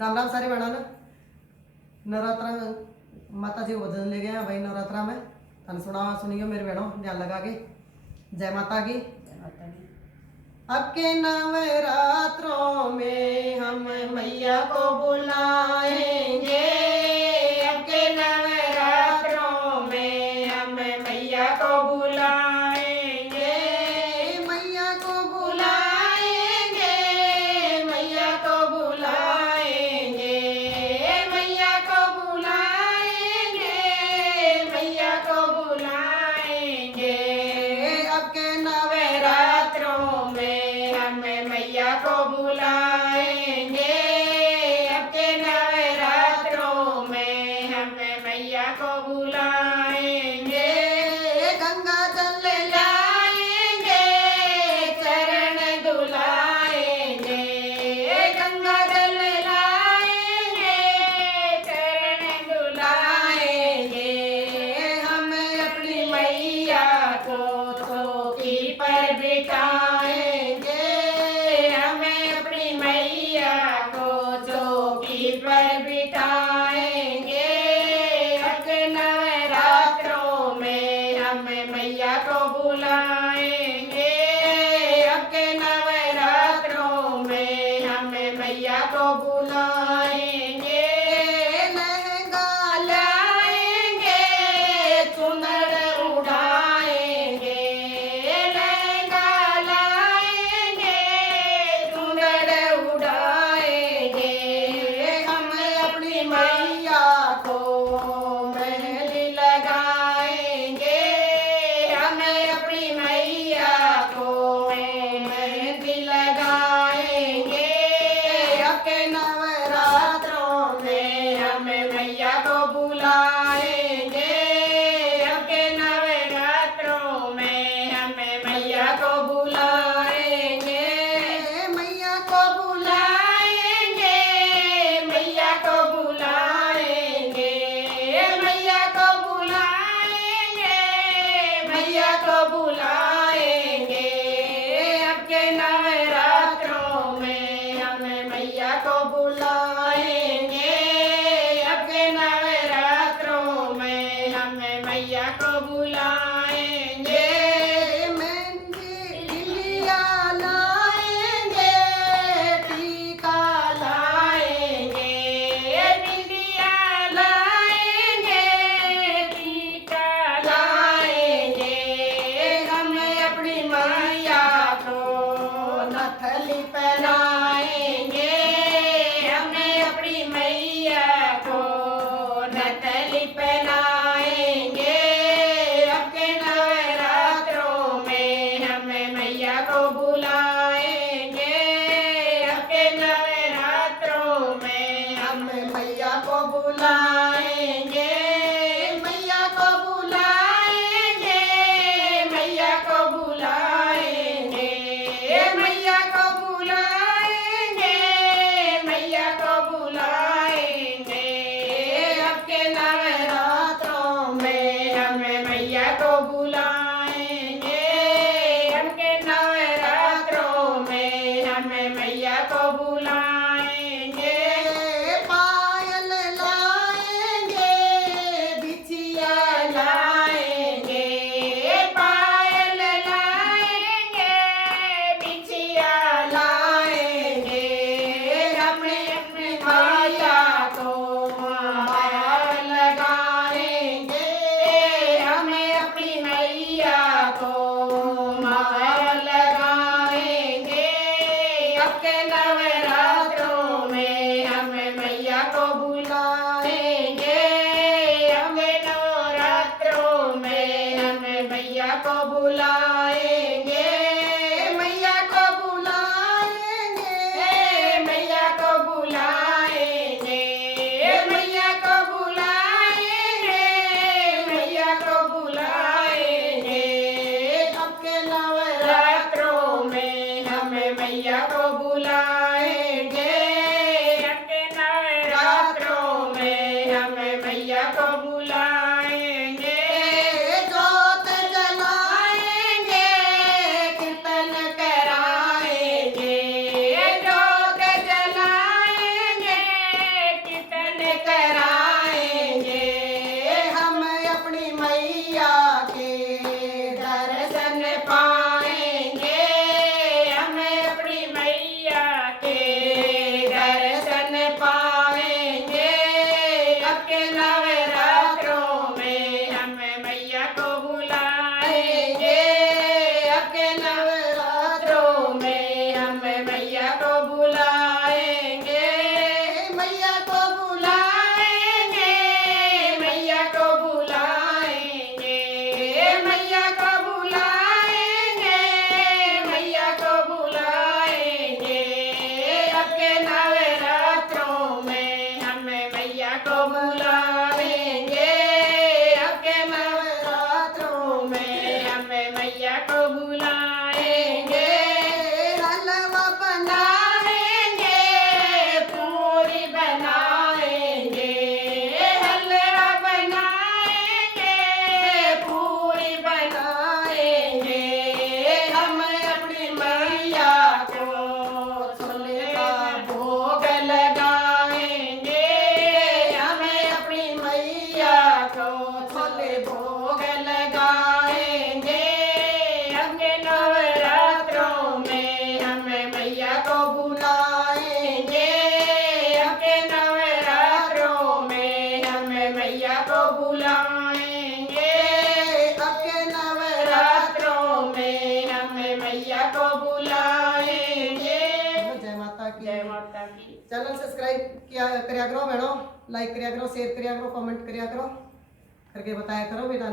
राम राम सारे बहनों ने। नवरात्रा माता जी को भजन ले गए हैं भाई नवरात्रा में। तन सुनियो मेरे बहनों, ध्यान लगा के। जय माता की। अब के नवरात्रों में हम मैया को बुलाएंगे। अब के नवरात्रों में हम मैया को बुलाएंगे। मैया को बुलाएंगे, मैया को बुलाएंगे, मैया को बुलाएंगे, मैया को बुलाएंगे। अब के नवरात्रों में हम मैया को बुलाएंगे। अब के नवरात्रों में हम मैया को बुलाएंगे। गंगा जल लाएंगे, चरण धुलाएंगे। गंगा जल लाएंगे, चरण धुलाएंगे। हम अपनी मैया को चौकी पर बिठाएंगे। हमें अपनी मैया को चौकी पर बिठाएंगे। अब के नवरात्रों में हम मैया को बुलाएंगे। अब के नवरात्रों में हम मैया को बुलाएंगे। लहंगा लाएंगे, चुनर उड़ाएंगे। लहंगा लाएंगे, चुनर उड़ाएंगे। हम अपनी मैया को मेहंदी लगाएंगे। हमें अपनी मैया को मेहंदी लगाएंगे। अब के नवरात्रों में हम मैया को बुलाएंगे। अब के नवरात्रों में हम मैया को बुलाएंगे। मैया को बुलाएंगे, मैया को बुलाएंगे, मैया को बुलाएंगे, मैया को बुलाएंगे। अब के नवरात्रों में हम मैया को बुलाएंगे। अब के नवरात्रों में हम मैया को बुलाएंगे। मेहंदी लिया लाएंगे, टीका लाएंगे। बिंदिया लाएंगे, टीका लाएंगे। हम अपनी मैया को नथली पहनाएंगे। हमें अपनी मैया को नथली पहनाएंगे। अब के नवरात्रों में हम मैया को बुलाएंगे। अब के नवरात्रों में हम मैया को बुलाएंगे। मैया को बुलाएंगे, मैया को बुलाएंगे, मैया को बुलाएंगे, मैया को बुलाएंगे। अब के नवरात्रों में हम मैया को बुलाएंगे। अब के नवरात्रों में हम मैया को बुलाएंगे। पायल लाएंगे, बिछिया लाएंगे। पायल लाएंगे, बिछिया लाएंगे। हमें अपनी मैया को हार लगाएंगे। हमें अपनी मैया को हार लगाएंगे। अब के नवरात्रों में हम मैया को बुलाएंगे। हमें नवरात्रों में हम मैया को बुलाएंगे। मैया को बुलाएंगे, मैया को बुलाएंगे, मैया को बुलाएंगे, मैया को बुलाएंगे। अब के नवरात्रों में हम मैया को बुलाएंगे। अब के नवरात्रों में हम मैया को बुलाएंगे। जोत जलाएंगे, कीर्तन कराएंगे। जोत जलाएंगे, को बुलाएंगे, आपके नवरात्रों में हमें मैया को बुलाएंगे। हलवा बनाएंगे, पूरी बनाएंगे, हलवा बनाएंगे, पूरी बनाएंगे। हम अपनी मैया को छोले का भोग लगाएंगे, हमें अपनी मैया को छोले भोग लगाएंगे। अपने नवरात्रों में हमें मैया को बुलाएंगे, अपने नवरात्रों में हमें मैया को बुलाएंगे। अपने नवरात्रों में हमें मैया को बुलाएंगे। जय माता की। जय माता की। चैनल सब्सक्राइब किया करिया करो बहनों, लाइक करिया करो, शेयर करिया करो, कमेंट करिया करो, करके बताया करो बेटा।